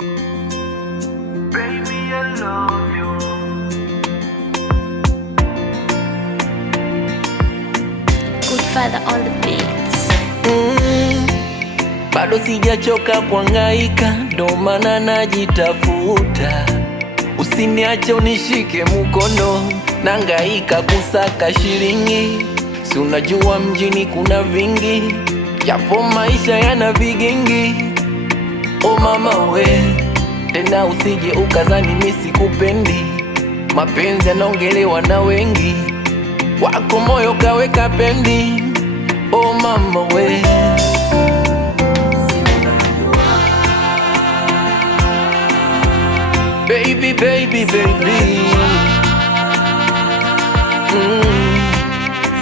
Baby, I love you. Good father on the beats. Bado sijachoka kuhangaika, ndo maana najitafuta. Usiniache unishike mkono, nahangaika kusaka shilingi. Si unajua mjini kuna vingi, japo maisha yana vigingi. Oh mama we, tena usije ukazani mimi sikupendi. Mapenzi yanaongelewa na wengi, wako moyo kaweka pendi. Oh mama we, baby, baby, baby.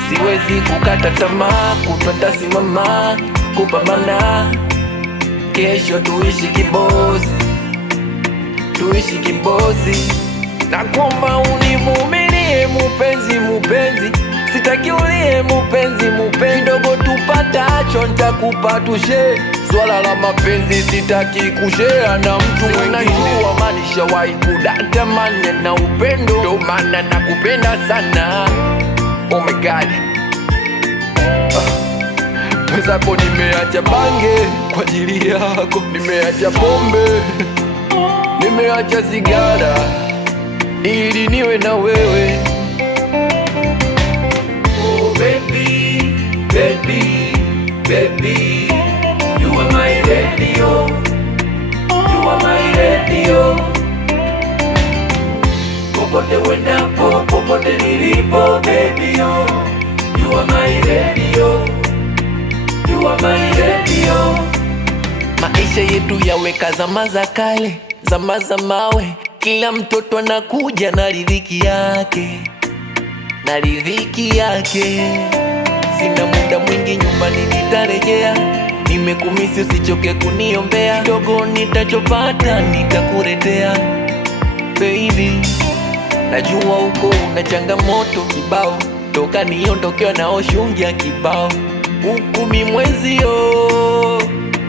Siwezi kukata tamaa, kutwa ntasimama kupambana. Kesho tuishi kibosi, tuishi kibosi. Nakuomba univumilie mupenzi, mupenzi. Sitaki ulie mupenzi, mupenzi. Kidogo tupatacho ntakupa tushe. Swala la mapenzi sitaki kushare na mtu mwingine. Najua manishawahi kudata mane na upendo, ndo maana nakupenda sana. Oh my God, wezako nimeacha bange kwa ajili yako, nimeacha pombe, nimeacha sigara ili niwe na wewe. Oh baby, baby, baby, you are my radio, you are my radio. Popote wendapo, popote nilipo, baby yo, you are my radio, you are my radio. Maisha yetu yaweka zama za kale, zama za mawe. Kila mtoto anakuja na riziki yake, na riziki yake. Sina muda mwingi nyumbani nitarejea, nimekumisi usichoke kuniombea. Kidogo nitachopata nitakuletea baby. Najua uko una changamoto kibao, toka niondokewa na oshungia kibao. Huku mi mwenzio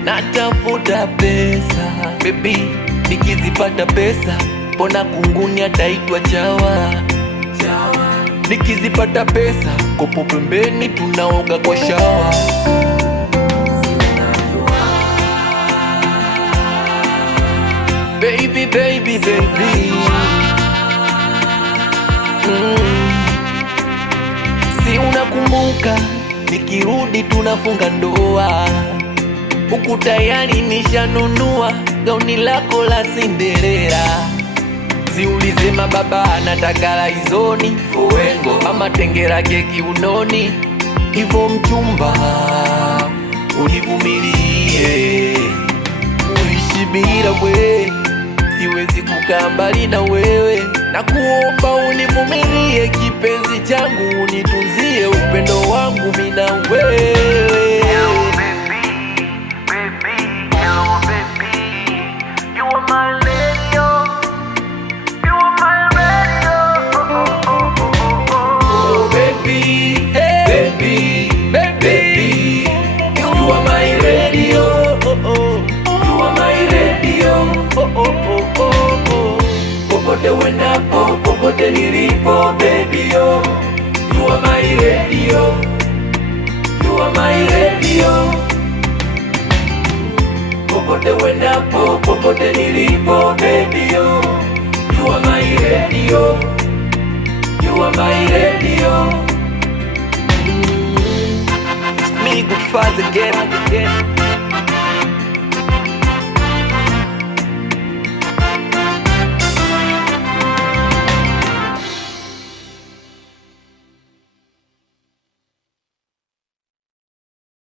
natafuta pesa baby, nikizipata pesa pona kunguni ataitwa chawa. Nikizipata pesa kopo pembeni tunaoga kwa shawa. Baby, baby, baby. Si unakumbuka nikirudi tunafunga ndoa, huku tayari nishanunua gauni lako la Cinderella. Si ulisema baba anataka laizoni fuengo, mama tengera keki unoni. Hivo mchumba univumilie, uishi bila we, siwezi kukaa mbali na wewe. Na kuomba univumilie kipenzi changu, unitunzie upendo wangu mimi na wewe. Popote wendapo, popote nilipo, baby yo, you are my radio, you are my radio. Popote wendapo, popote nilipo, baby yo, you are my radio, you are my radio. Me good father again.